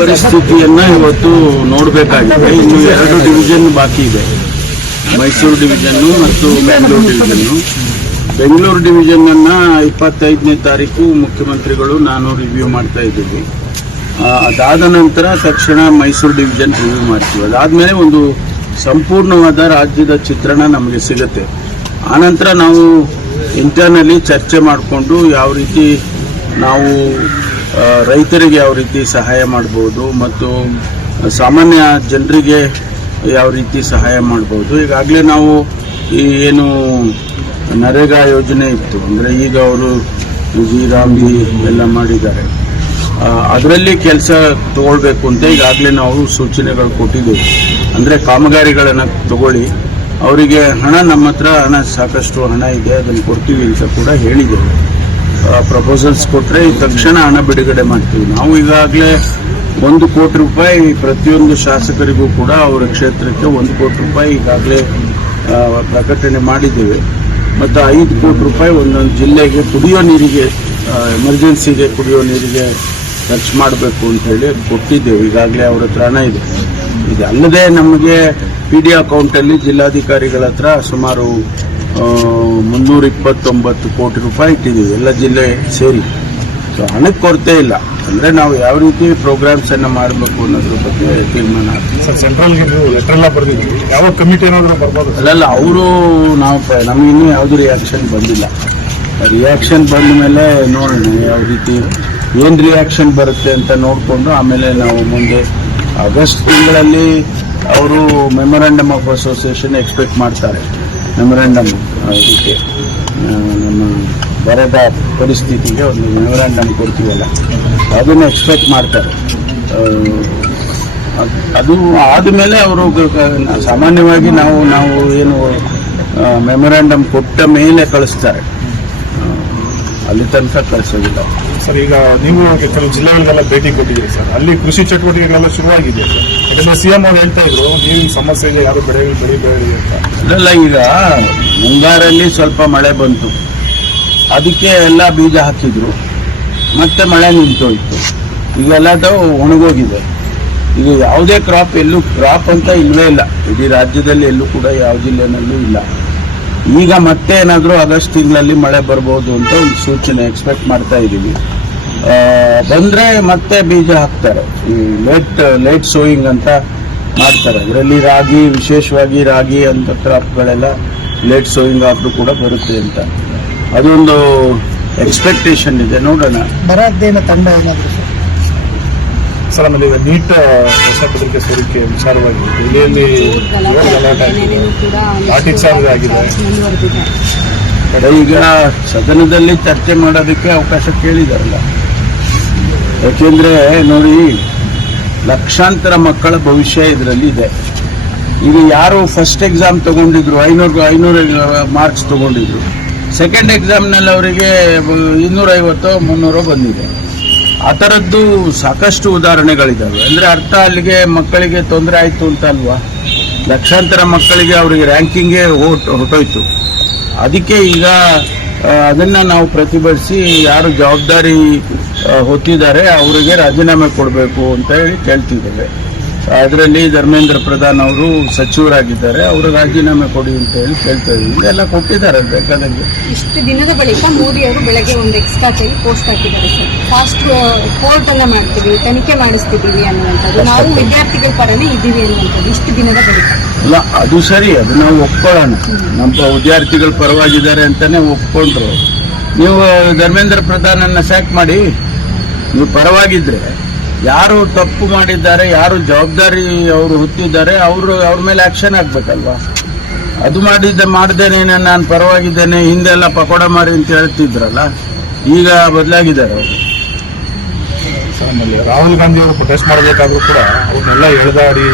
ಪರಿಸ್ಥಿತಿಯನ್ನ ಇವತ್ತು ನೋಡಬೇಕಾಗಿದೆ. ಇನ್ನು 2 ಡಿವಿಷನ್ ಬಾಕಿ ಇದೆ, ಮೈಸೂರು ಡಿವಿಷನ್ ಮತ್ತು ಬೆಂಗಳೂರು ಡಿವಿಷನ್. ಬೆಂಗಳೂರು ಡಿವಿಷನ್ ಅನ್ನ 25ನೇ ತಾರೀಕು ಮುಖ್ಯಮಂತ್ರಿಗಳು ನಾನು ರಿವ್ಯೂ ಮಾಡ್ತಾ ಇದ್ದೀವಿ. ಅದಾದ ನಂತರ ತಕ್ಷಣ ಮೈಸೂರು ಡಿವಿಷನ್ ರಿವ್ಯೂ ಮಾಡ್ತೀವಿ. ಅದಾದ್ಮೇಲೆ ಒಂದು ಸಂಪೂರ್ಣವಾದ ರಾಜ್ಯದ ಚಿತ್ರಣ ನಮಗೆ ಸಿಗುತ್ತೆ. ಆನಂತರ ನಾವು ಇಂಟರ್ನಲ್ಲಿ ಚರ್ಚೆ ಮಾಡಿಕೊಂಡು ಯಾವ ರೀತಿ ನಾವು ರೈತರಿಗೆ ಯಾವ ರೀತಿ ಸಹಾಯ ಮಾಡಬಹುದು ಮತ್ತು ಸಾಮಾನ್ಯ ಜನರಿಗೆ ಯಾವ ರೀತಿ ಸಹಾಯ ಮಾಡಬಹುದು. ಈಗಾಗಲೇ ನಾವು ಈ ಏನು ನರೇಗಾ ಯೋಜನೆ ಇತ್ತು, ಅಂದರೆ ಈಗ ಅವರು ಜಿ ಎಲ್ಲ ಮಾಡಿದ್ದಾರೆ, ಅದರಲ್ಲಿ ಕೆಲಸ ತಗೊಳ್ಬೇಕು ಅಂತ ಈಗಾಗಲೇ ನಾವು ಸೂಚನೆಗಳು ಕೊಟ್ಟಿದ್ದೇವೆ. ಅಂದರೆ ಕಾಮಗಾರಿಗಳನ್ನು ತಗೊಳ್ಳಿ, ಅವರಿಗೆ ಹಣ, ನಮ್ಮ ಹತ್ರ ಹಣ ಸಾಕಷ್ಟು ಹಣ ಇದೆ, ಅದನ್ನು ಕೊಡ್ತೀವಿ ಅಂತ ಕೂಡ ಹೇಳಿದ್ದೇವೆ. ಪ್ರಪೋಸಲ್ಸ್ ಕೊಟ್ಟರೆ ತಕ್ಷಣ ಹಣ ಬಿಡುಗಡೆ ಮಾಡ್ತೀವಿ. ನಾವು ಈಗಾಗಲೇ 1 ಕೋಟಿ ರೂಪಾಯಿ ಪ್ರತಿಯೊಂದು ಶಾಸಕರಿಗೂ ಕೂಡ ಅವರ ಕ್ಷೇತ್ರಕ್ಕೆ 1 ಕೋಟಿ ರೂಪಾಯಿ ಈಗಾಗಲೇ ಪ್ರಕಟಣೆ ಮಾಡಿದ್ದೇವೆ. ಮತ್ತು 5 ಕೋಟಿ ರೂಪಾಯಿ ಒಂದೊಂದು ಜಿಲ್ಲೆಗೆ ಕುಡಿಯೋ ನೀರಿಗೆ, ಎಮರ್ಜೆನ್ಸಿಗೆ ಕುಡಿಯೋ ನೀರಿಗೆ ಖರ್ಚು ಮಾಡಬೇಕು ಅಂತ ಹೇಳಿ ಕೊಟ್ಟಿದ್ದೇವೆ. ಈಗಾಗಲೇ ಅವರ ಹತ್ರ ಹಣ ಇದೆ. ಇದಲ್ಲದೆ ನಮಗೆ PD ಅಕೌಂಟಲ್ಲಿ ಜಿಲ್ಲಾಧಿಕಾರಿಗಳ ಹತ್ರ ಸುಮಾರು 329 ಕೋಟಿ ರೂಪಾಯಿ ಇಟ್ಟಿದ್ದೀವಿ, ಎಲ್ಲ ಜಿಲ್ಲೆ ಸೇರಿ. ಸೊ ಹಣಕ್ಕೆ ಕೊರತೆ ಇಲ್ಲ. ಅಂದರೆ ನಾವು ಯಾವ ರೀತಿ ಪ್ರೋಗ್ರಾಮ್ಸ್ ಅನ್ನು ಮಾಡಬೇಕು ಅನ್ನೋದ್ರ ಬಗ್ಗೆ ತೀರ್ಮಾನ ಆಗ್ತದೆ. ಸೆಂಟ್ರಲ್ಗೆ ಲೆಟರ್ ಎಲ್ಲ ಬರೆದಿದ್ದೀವಿ, ಯಾವ ಕಮಿಟಿ ಏನಾದರೂ ಬರ್ಬೋದು? ಅಲ್ಲ, ಅವರು ನಮಗಿನ್ನೂ ಯಾವುದು ರಿಯಾಕ್ಷನ್ ಬಂದಿಲ್ಲ. ರಿಯಾಕ್ಷನ್ ಬಂದ ಮೇಲೆ ನೋಡೋಣ ಯಾವ ರೀತಿ ಏನು ರಿಯಾಕ್ಷನ್ ಬರುತ್ತೆ ಅಂತ ನೋಡಿಕೊಂಡು ಆಮೇಲೆ ನಾವು ಮುಂದೆ ಆಗಸ್ಟ್ ತಿಂಗಳಲ್ಲಿ ಅವರು ಮೆಮೊರಾಂಡಮ್ ಆಫ್ ಅಸೋಸಿಯೇಷನ್ ಎಕ್ಸ್ಪೆಕ್ಟ್ ಮಾಡ್ತಾರೆ. ಮೆಮೊರಾಂಡಮ್ ಇದಕ್ಕೆ ನಮ್ಮ ಬರದ ಪರಿಸ್ಥಿತಿಗೆ ಒಂದು ಮೆಮೊರಾಂಡಮ್ ಕೊಡ್ತೀವಲ್ಲ, ಅದನ್ನು ಎಕ್ಸ್ಪೆಕ್ಟ್ ಮಾಡ್ತಾರೆ. ಅದು ಆದಮೇಲೆ ಅವರು ಸಾಮಾನ್ಯವಾಗಿ ನಾವು ಏನು ಮೆಮೊರಾಂಡಮ್ ಕೊಟ್ಟ ಮೇಲೆ ಕಳಿಸ್ತಾರೆ, ಅಲ್ಲಿ ತನಕ ಕಳಿಸೋದಿಲ್ಲ. ಸರ್, ಈಗ ನೀವು ಕೆಲವು ಜಿಲ್ಲೆಗಳಿಗೆಲ್ಲ ಭೇಟಿ ಕೊಟ್ಟಿದ್ದೀರಿ ಸರ್, ಅಲ್ಲಿ ಕೃಷಿ ಚಟುವಟಿಕೆಗಳೆಲ್ಲ ಶುರುವಾಗಿದೆ ಸರ್. ಅದನ್ನ CM ಅವರು ಹೇಳ್ತಾ ಇದ್ರು, ನೀವು ಈ ಸಮಸ್ಯೆಗೆ ಯಾರು ಬೆಳೆ ಅಂತ. ಅಲ್ಲ, ಈಗ ಮುಂಗಾರಲ್ಲಿ ಸ್ವಲ್ಪ ಮಳೆ ಬಂತು, ಅದಕ್ಕೆ ಎಲ್ಲ ಬೀಜ ಹಾಕಿದ್ರು, ಮತ್ತೆ ಮಳೆ ನಿಂತೋಯ್ತು, ಈಗೆಲ್ಲದು ಒಣಗೋಗಿದೆ. ಈಗ ಯಾವುದೇ ಎಲ್ಲೂ ಕ್ರಾಪ್ ಅಂತ ಇಲ್ಲವೇ ಇಲ್ಲ, ಇಡೀ ರಾಜ್ಯದಲ್ಲಿ ಎಲ್ಲೂ ಕೂಡ ಯಾವ ಜಿಲ್ಲೆನಲ್ಲೂ ಇಲ್ಲ. ಈಗ ಮತ್ತೆ ಏನಾದರೂ ಆಗಸ್ಟ್ ತಿಂಗಳಲ್ಲಿ ಮಳೆ ಬರ್ಬೋದು ಅಂತ ಒಂದು ಸೂಚನೆ ಎಕ್ಸ್ಪೆಕ್ಟ್ ಮಾಡ್ತಾ ಇದ್ದೀವಿ. ಬಂದರೆ ಮತ್ತೆ ಬೀಜ ಹಾಕ್ತಾರೆ. ಈ ಲೇಟ್ ಸೋಯಿಂಗ್ ಅಂತ ಮಾಡ್ತಾರೆ, ಅದರಲ್ಲಿ ರಾಗಿ, ವಿಶೇಷವಾಗಿ ರಾಗಿ ಅಂತ ಕ್ರಾಪ್ಗಳೆಲ್ಲ ಲೇಟ್ ಸೋಯಿಂಗ್ ಆದ್ರೂ ಕೂಡ ಬರುತ್ತೆ ಅಂತ ಅದೊಂದು ಎಕ್ಸ್ಪೆಕ್ಟೇಷನ್ ಇದೆ. ನೋಡೋಣ. ಬರಾದ್ದೇನ ತಂಡ ಏನಾದರೂ ಸರ್, ಆಮೇಲೆ ಈಗ ನೀಟ್ ಪ್ರಶ್ನೆ ಪತ್ರಿಕೆ ಸೋರಿಕೆ ವಿಚಾರವಾಗಿ ಜಿಲ್ಲೆಯಲ್ಲಿ ಲಾಠಿ ಚಾರ್ಜ್ ಆಗಿದೆ. ಈಗ ಸದನದಲ್ಲಿ ಚರ್ಚೆ ಮಾಡೋದಕ್ಕೆ ಅವಕಾಶ ಕೇಳಿದಾರಲ್ಲ. ಯಾಕೆಂದ್ರೆ ನೋಡಿ, ಲಕ್ಷಾಂತರ ಮಕ್ಕಳ ಭವಿಷ್ಯ ಇದರಲ್ಲಿ ಇದೆ. ಈಗ ಯಾರು ಫಸ್ಟ್ ಎಕ್ಸಾಮ್ ತಗೊಂಡಿದ್ರು 500 ಮಾರ್ಕ್ಸ್ ತಗೊಂಡಿದ್ರು, ಸೆಕೆಂಡ್ ಎಕ್ಸಾಮ್ನಲ್ಲಿ ಅವರಿಗೆ 250-300 ಬಂದಿದೆ. ಆ ಥರದ್ದು ಸಾಕಷ್ಟು ಉದಾಹರಣೆಗಳಿದ್ದಾವೆ. ಅಂದರೆ ಅರ್ಥ ಅಲ್ಲಿಗೆ ಮಕ್ಕಳಿಗೆ ತೊಂದರೆ ಆಯಿತು ಅಂತ ಅಲ್ವಾ? ಲಕ್ಷಾಂತರ ಮಕ್ಕಳಿಗೆ ಅವರಿಗೆ ರ್ಯಾಂಕಿಂಗೇ ಹೊರಟೋಯ್ತು. ಅದಕ್ಕೆ ಈಗ ಅದನ್ನು ನಾವು ಪ್ರತಿಭಟಿಸಿ ಯಾರು ಜವಾಬ್ದಾರಿ ಹೊತ್ತಿದ್ದಾರೆ ಅವರಿಗೆ ರಾಜೀನಾಮೆ ಕೊಡಬೇಕು ಅಂತ ಹೇಳಿ ಕೇಳ್ತಿದ್ದೇವೆ. ಅದರಲ್ಲಿ ಧರ್ಮೇಂದ್ರ ಪ್ರಧಾನ್ ಅವರು ಸಚಿವರಾಗಿದ್ದಾರೆ, ಅವರು ರಾಜೀನಾಮೆ ಕೊಡಿ ಅಂತ ಹೇಳಿ ಕೇಳ್ತಾ ಇದ್ದೀವಿ. ಎಲ್ಲ ಕೊಟ್ಟಿದ್ದಾರೆ ಬೇಕಾದಂಗೆ. ಇಷ್ಟು ದಿನದ ಬಳಿಕ ಮೋದಿ ಅವರು ಬೆಳಗ್ಗೆ ಒಂದು ಎಕ್ಸ್ಟ್ರಾ ಪೋಸ್ಟ್ ಹಾಕಿದ್ದಾರೆ ಸರ್, ಫಾಸ್ಟ್ ಕೋರ್ಟ್ ಅನ್ನ ಮಾಡ್ತೀವಿ, ತನಿಖೆ ಮಾಡಿಸ್ತಿದ್ದೀವಿ ಅನ್ನುವಂಥದ್ದು. ನಾವು ವಿದ್ಯಾರ್ಥಿಗಳ ಪರನೇ ಇದ್ದೀವಿ ಅನ್ನುವಂಥದ್ದು ಇಷ್ಟು ದಿನದ ಬಳಿಕ. ಅಲ್ಲ, ಅದು ಸರಿ, ಅದು ನಾವು ಒಪ್ಕೊಳ್ಳೋಣ. ನಮ್ಮ ವಿದ್ಯಾರ್ಥಿಗಳ ಪರವಾಗಿದ್ದಾರೆ ಅಂತಾನೆ ಒಪ್ಕೊಂಡ್ರು. ನೀವು ಧರ್ಮೇಂದ್ರ ಪ್ರಧಾನನ್ನ ಸ್ಯಾಕ್ ಮಾಡಿ, ನೀವು ಪರವಾಗಿದ್ರೆ ಯಾರು ತಪ್ಪು ಮಾಡಿದ್ದಾರೆ, ಯಾರು ಜವಾಬ್ದಾರಿ ಅವರು ಹೊತ್ತಿದ್ದಾರೆ, ಅವ್ರ ಮೇಲೆ ಆಕ್ಷನ್ ಆಗ್ಬೇಕಲ್ವಾ? ಅದು ಮಾಡ್ದೇನೆ ನಾನು ಪರವಾಗಿದ್ದೇನೆ, ಹಿಂದೆಲ್ಲ ಪಕೋಡ ಮಾರಿ ಅಂತ ಹೇಳ್ತಿದ್ರಲ್ಲ, ಈಗ ಬದಲಾಗಿದ್ದಾರೆ ಅವರು. ಆಮೇಲೆ ರಾಹುಲ್ ಗಾಂಧಿ ಅವರು ಪ್ರೊಟೆಸ್ಟ್ ಮಾಡಬೇಕಾದ್ರೂ ಕೂಡ ಅವ್ರನ್ನೆಲ್ಲ ಎಳೆದಾಡಿ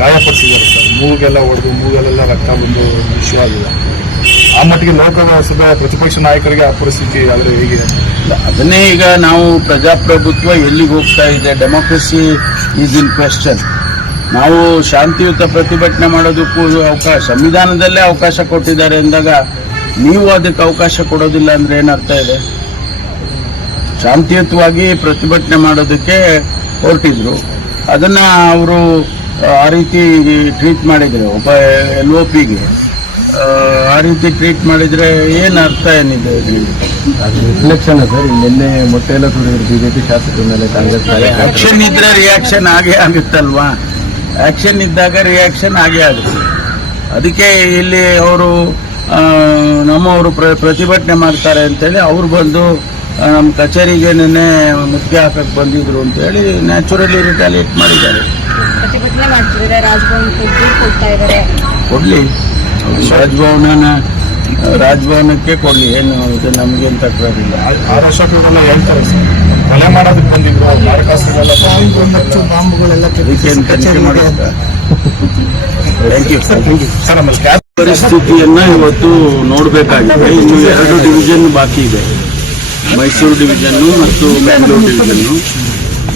ಗಾಯಪಡಿಸಿದ್ದಾರೆ ಸರ್. ಮೂಗೆಲ್ಲ ಹೊಡೆದು ಮೂಗಲ್ಲೆಲ್ಲ ರಕ್ತ ಬಂದು ವಿಷಯವಾಗಿದೆ. ಆ ಮಟ್ಟಿಗೆ ಲೋಕಸಭೆ ಪ್ರತಿಪಕ್ಷ ನಾಯಕರಿಗೆ ಆ ಪರಿಸ್ಥಿತಿ ಆದರೆ ಹೇಗೆ? ಅದನ್ನೇ ಈಗ ನಾವು ಪ್ರಜಾಪ್ರಭುತ್ವ ಎಲ್ಲಿಗೆ ಹೋಗ್ತಾ ಇದೆ, ಡೆಮೋಕ್ರಸಿ ಈಸ್ ಇನ್ ಕ್ವೆಶ್ಚನ್. ನಾವು ಶಾಂತಿಯುತ ಪ್ರತಿಭಟನೆ ಮಾಡೋದಕ್ಕೂ ಅವಕಾಶ, ಸಂವಿಧಾನದಲ್ಲೇ ಅವಕಾಶ ಕೊಟ್ಟಿದ್ದಾರೆ ಅಂದಾಗ ನೀವು ಅದಕ್ಕೆ ಅವಕಾಶ ಕೊಡೋದಿಲ್ಲ ಅಂದ್ರೆ ಏನರ್ಥ ಇದೆ? ಶಾಂತಿಯುತವಾಗಿ ಪ್ರತಿಭಟನೆ ಮಾಡೋದಕ್ಕೆ ಹೊರಟಿದ್ರು. ಅದನ್ನ ಅವರು ಆ ರೀತಿ ಟ್ರೀಟ್ ಮಾಡಿದ್ರೆ ಒಬ್ಬ LOPಗೆ ಆ ರೀತಿ ಟ್ರೀಟ್ ಮಾಡಿದ್ರೆ ಏನು ಅರ್ಥ ಏನಿದೆ ಇದರಲ್ಲಿ? ರಿಫ್ಲೆಕ್ಷನ್ ಸರ್, ನಿನ್ನೆ ಮೊಟ್ಟೆ ಎಲ್ಲ ಸುರಿದ್ರು ಬಿಜೆಪಿ ಶಾಸಕರ ಮೇಲೆ ಕಾಂಗ್ರೆಸ್ ಆಕ್ಷನ್ ಇದ್ರೆ ರಿಯಾಕ್ಷನ್ ಆಗೇ ಆಗುತ್ತಲ್ವಾ? ಆಕ್ಷನ್ ಇದ್ದಾಗ ರಿಯಾಕ್ಷನ್ ಆಗೇ ಆಗುತ್ತೆ. ಅದಕ್ಕೆ ಇಲ್ಲಿ ಅವರು ನಮ್ಮವರು ಪ್ರತಿಭಟನೆ ಮಾಡ್ತಾರೆ ಅಂತೇಳಿ ಅವ್ರು ಬಂದು ನಮ್ಮ ಕಚೇರಿಗೆ ನಿನ್ನೆ ಮುತ್ತಿಗೆ ಹಾಕಕ್ಕೆ ಬಂದಿದ್ರು ಅಂತೇಳಿ ನ್ಯಾಚುರಲಿ ರಿಟಾಲಿಯೇಟ್ ಮಾಡಿದ್ದಾರೆ. ಪ್ರತಿಭಟನೆ ಮಾಡ್ತಿದ್ದಾರೆ, ರಾಜಭವನಕ್ಕೆ ದೂರು ಕೊಡ್ತಾ ಇದ್ದಾರೆ. ಕೊಡ್ಲಿ, ರಾಜಭವನಕ್ಕೆ ಕೊಡ್ಲಿ, ಏನು ಇದು ನಮಗೇನು ತಕರಾರಿಲ್ಲ. ಆರ್ ಶಾಸಕರೆಲ್ಲ ಹೇಳ್ತಾರೆ ಸರ್, ಕೊಲೆ ಮಾಡೋದಕ್ಕೆ ಬಂದಿದ್ರು, ಮಾರಕಾಸ್ತ್ರಗಳೆಲ್ಲ ಬಾಂಬು ಮತ್ತು ಬಾಂಬುಗಳೆಲ್ಲ ಅದಕ್ಕೇನು ತನಿಖೆ ಮಾಡಬೇಕಾ? Thank you sir. ನಮ್ಮಲ್ಲಿ ಕ್ಯಾಬ್ ಪರಿಸ್ಥಿತಿಯನ್ನ ಇವತ್ತು ನೋಡಬೇಕಾಗಿದೆ. ಇನ್ನು 2 ಡಿವಿಷನ್ ಬಾಕಿ ಇದೆ, ಮೈಸೂರು ಡಿವಿಷನ್ನು ಮತ್ತು ಬೆಂಗಳೂರು ಡಿವಿಷನ್ನು.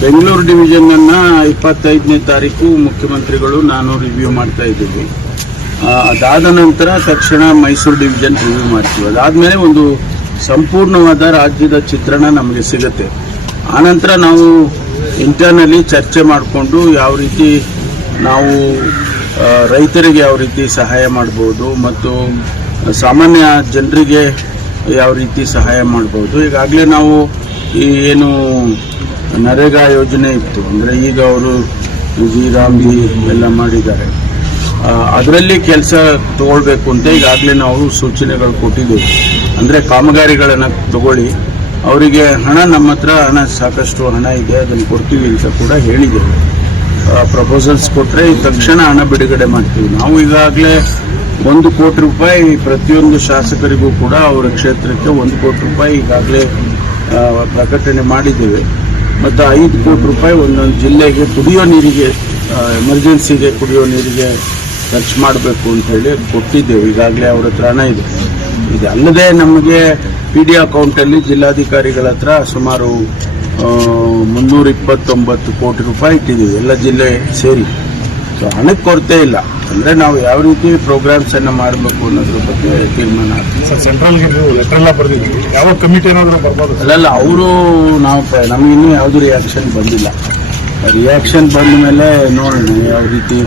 ಬೆಂಗಳೂರು ಡಿವಿಷನ್ ಅನ್ನ 25ನೇ ತಾರೀಕು ಮುಖ್ಯಮಂತ್ರಿಗಳು ನಾನು ರಿವ್ಯೂ ಮಾಡ್ತಾ ಇದ್ದೀವಿ. ಅದಾದ ನಂತರ ತಕ್ಷಣ ಮೈಸೂರು ಡಿವಿಷನ್ ರಿವ್ಯೂ ಮಾಡ್ತೀವಿ. ಅದಾದ್ಮೇಲೆ ಒಂದು ಸಂಪೂರ್ಣವಾದ ರಾಜ್ಯದ ಚಿತ್ರಣ ನಮಗೆ ಸಿಗುತ್ತೆ. ಆನಂತರ ನಾವು ಇಂಟರ್ನಲಿ ಚರ್ಚೆ ಮಾಡಿಕೊಂಡು ಯಾವ ರೀತಿ ನಾವು ರೈತರಿಗೆ ಯಾವ ರೀತಿ ಸಹಾಯ ಮಾಡ್ಬೋದು ಮತ್ತು ಸಾಮಾನ್ಯ ಜನರಿಗೆ ಯಾವ ರೀತಿ ಸಹಾಯ ಮಾಡ್ಬೋದು. ಈಗಾಗಲೇ ನಾವು ಈ ಏನು ನರೇಗಾ ಯೋಜನೆ ಇತ್ತು, ಅಂದರೆ ಈಗ ಅವರು ಜೀರಾಮ್ಜಿ ಎಲ್ಲ ಮಾಡಿದ್ದಾರೆ, ಅದರಲ್ಲಿ ಕೆಲಸ ತಗೊಳ್ಬೇಕು ಅಂತ ಈಗಾಗಲೇ ನಾವು ಸೂಚನೆಗಳು ಕೊಟ್ಟಿದ್ದೇವೆ. ಅಂದರೆ ಕಾಮಗಾರಿಗಳನ್ನು ತಗೊಳ್ಳಿ, ಅವರಿಗೆ ಹಣ, ನಮ್ಮ ಹತ್ರ ಹಣ ಸಾಕಷ್ಟು ಹಣ ಇದೆ, ಅದನ್ನು ಕೊಡ್ತೀವಿ ಅಂತ ಕೂಡ ಹೇಳಿದ್ದೇವೆ. ಪ್ರಪೋಸಲ್ಸ್ ಕೊಟ್ಟರೆ ತಕ್ಷಣ ಹಣ ಬಿಡುಗಡೆ ಮಾಡ್ತೀವಿ. ನಾವು ಈಗಾಗಲೇ 1 ಕೋಟಿ ರೂಪಾಯಿ ಪ್ರತಿಯೊಂದು ಶಾಸಕರಿಗೂ ಕೂಡ ಅವರ ಕ್ಷೇತ್ರಕ್ಕೆ 1 ಕೋಟಿ ರೂಪಾಯಿ ಈಗಾಗಲೇ ಪ್ರಕಟಣೆ ಮಾಡಿದ್ದೇವೆ. ಮತ್ತು 5 ಕೋಟಿ ರೂಪಾಯಿ ಒಂದೊಂದು ಜಿಲ್ಲೆಗೆ ಕುಡಿಯೋ ನೀರಿಗೆ, ಎಮರ್ಜೆನ್ಸಿಗೆ ಕುಡಿಯೋ ನೀರಿಗೆ ಖರ್ಚು ಮಾಡಬೇಕು ಅಂತ ಹೇಳಿ ಕೊಟ್ಟಿದ್ದೇವೆ. ಈಗಾಗಲೇ ಅವ್ರ ಹತ್ರ ಹಣ ಇದೆ. ಇದಲ್ಲದೆ ನಮಗೆ PD ಅಕೌಂಟಲ್ಲಿ ಜಿಲ್ಲಾಧಿಕಾರಿಗಳ ಹತ್ರ ಸುಮಾರು 329 ಕೋಟಿ ರೂಪಾಯಿ ಇಟ್ಟಿದ್ದೀವಿ, ಎಲ್ಲ ಜಿಲ್ಲೆ ಸೇರಿ. ಸೊ ಹಣಕ್ಕೆ ಕೊರತೆ ಇಲ್ಲ. ಅಂದರೆ ನಾವು ಯಾವ ರೀತಿ ಪ್ರೋಗ್ರಾಮ್ಸ್ ಅನ್ನು ಮಾಡಬೇಕು ಅನ್ನೋದ್ರ ಬಗ್ಗೆ ತೀರ್ಮಾನ ಆಗ್ತದೆ. ಸರ್, ಸೆಂಟ್ರಲ್ಗೆ ಲೆಟರ್ ಎಲ್ಲ ಬರೆದಿದ್ವಿ, ಯಾವ ಕಮಿಟಿ ಏನಾದರೂ ಬರ್ಬೋದು? ಅಲ್ಲಲ್ಲ, ಅವರು ನಮಗಿನ್ನೂ ಯಾವುದು ರಿಯಾಕ್ಷನ್ ಬಂದಿಲ್ಲ. ರಿಯಾಕ್ಷನ್ ಬಂದ ಮೇಲೆ ನೋಡೋಣ ಯಾವ ರೀತಿ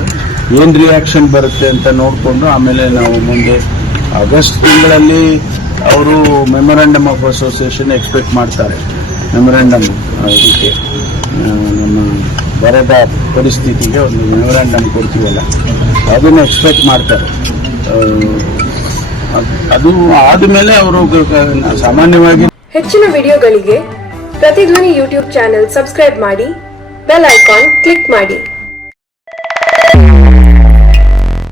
ಏನು ರಿಯಾಕ್ಷನ್ ಬರುತ್ತೆ ಅಂತ ನೋಡಿಕೊಂಡು ಆಮೇಲೆ ನಾವು ಮುಂದೆ ಆಗಸ್ಟ್ ತಿಂಗಳಲ್ಲಿ ಅವರು ಮೆಮೊರಾಂಡಮ್ ಆಫ್ ಅಸೋಸಿಯೇಷನ್ ಎಕ್ಸ್ಪೆಕ್ಟ್ ಮಾಡ್ತಾರೆ. ಮೆಮೊರಾಂಡಮ್ ಇದಕ್ಕೆ ನಮ್ಮ ಬರದ ಪರಿಸ್ಥಿತಿಗೆ ಒಂದು ಮೆಮೊರಾಂಡಮ್ ಕೊಡ್ತೀವಲ್ಲ, ಅದನ್ನು ಎಕ್ಸ್ಪೆಕ್ಟ್ ಮಾಡ್ತಾರೆ. ಅದು ಆದಮೇಲೆ ಅವರು ಸಾಮಾನ್ಯವಾಗಿ ಹೆಚ್ಚಿನ ವಿಡಿಯೋಗಳಿಗೆ ಪ್ರತಿಧ್ವನಿ ಯೂಟ್ಯೂಬ್ ಚಾನೆಲ್ ಸಬ್ಸ್ಕ್ರೈಬ್ ಮಾಡಿ, ಬೆಲ್ ಐಕಾನ್ ಕ್ಲಿಕ್ ಮಾಡಿ.